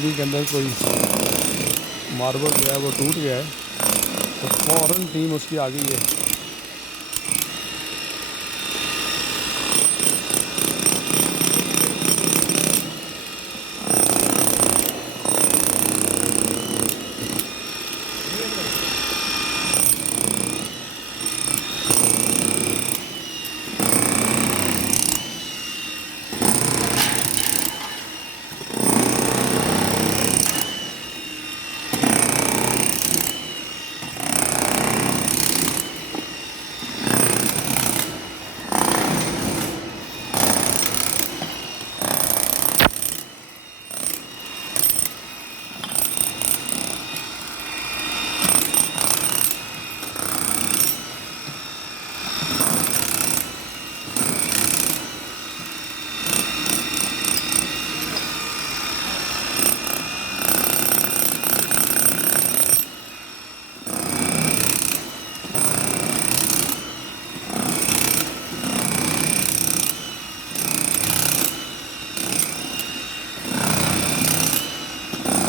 आदमी के अंदर कोई मार्बल जो है वो टूट गया है, तो फ़ौरन टीम उसकी आ गई है।